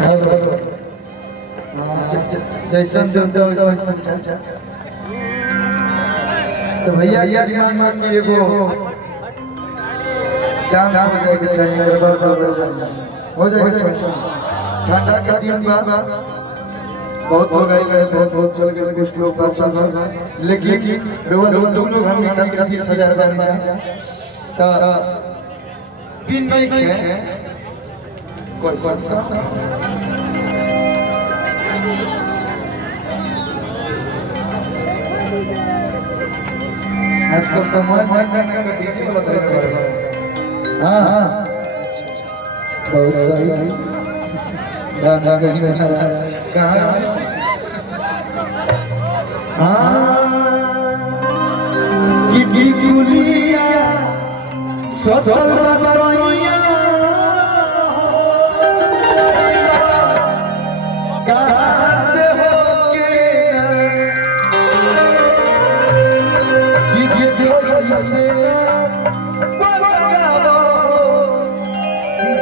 हेलो जैसन देवता वैसन चाचा। तो भैया मान मान के एगो काम हो जाएगा चाहिए हो जाएगा। ठंडा का दिन बा बहुत हो गए बहुत चल गए कुछ लोग बात लेकिन रोल दोनों घर में कम 20,000 बन गया तो पिन नहीं है कोई सा आजकल तो मन करने का डीजे वाला तरीका है। हां बहुत सही गाना कहीं महाराज कहां की गुलिया सदल बसैया कहां से होके की से बगावो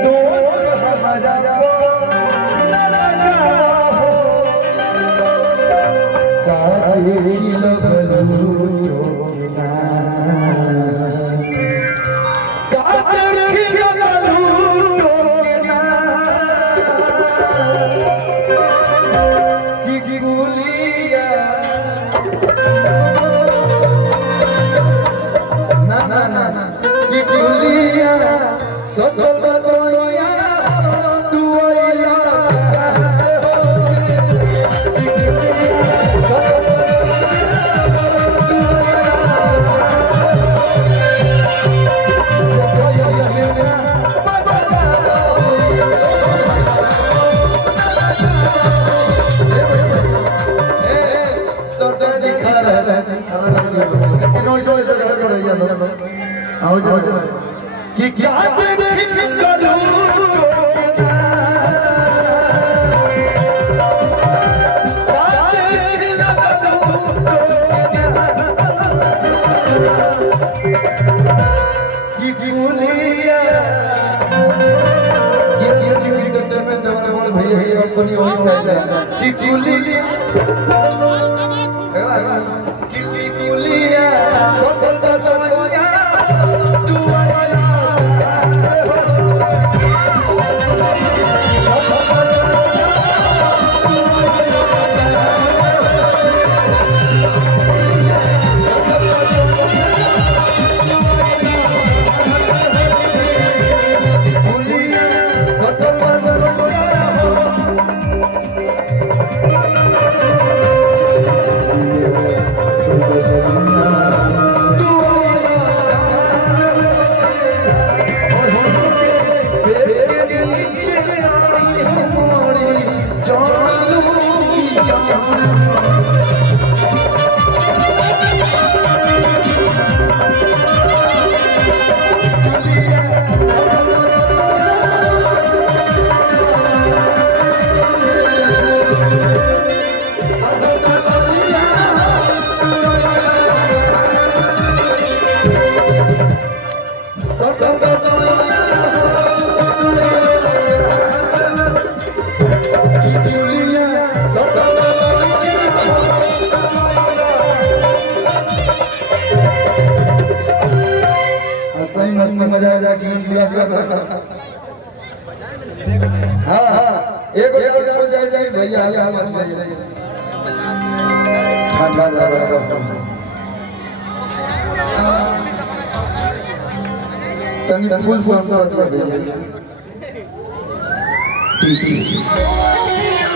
दोस्त हमारा कि क्या मजा आ जीवन दिया हां एक और जाए जाए भैया हां बस भैया ठंडा लग रहा है तनी फुल फॉर्म कर भैया ठीक है